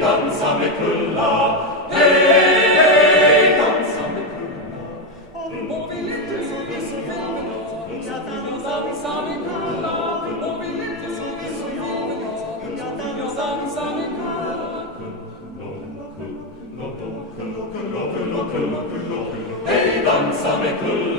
dansa med Kulla, hej, dansa med Kulla. Och vill inte så vill vi jag dansa med Kulla. Och vill inte så vill jag dansa med Kulla. Hej, dansa med Kulla.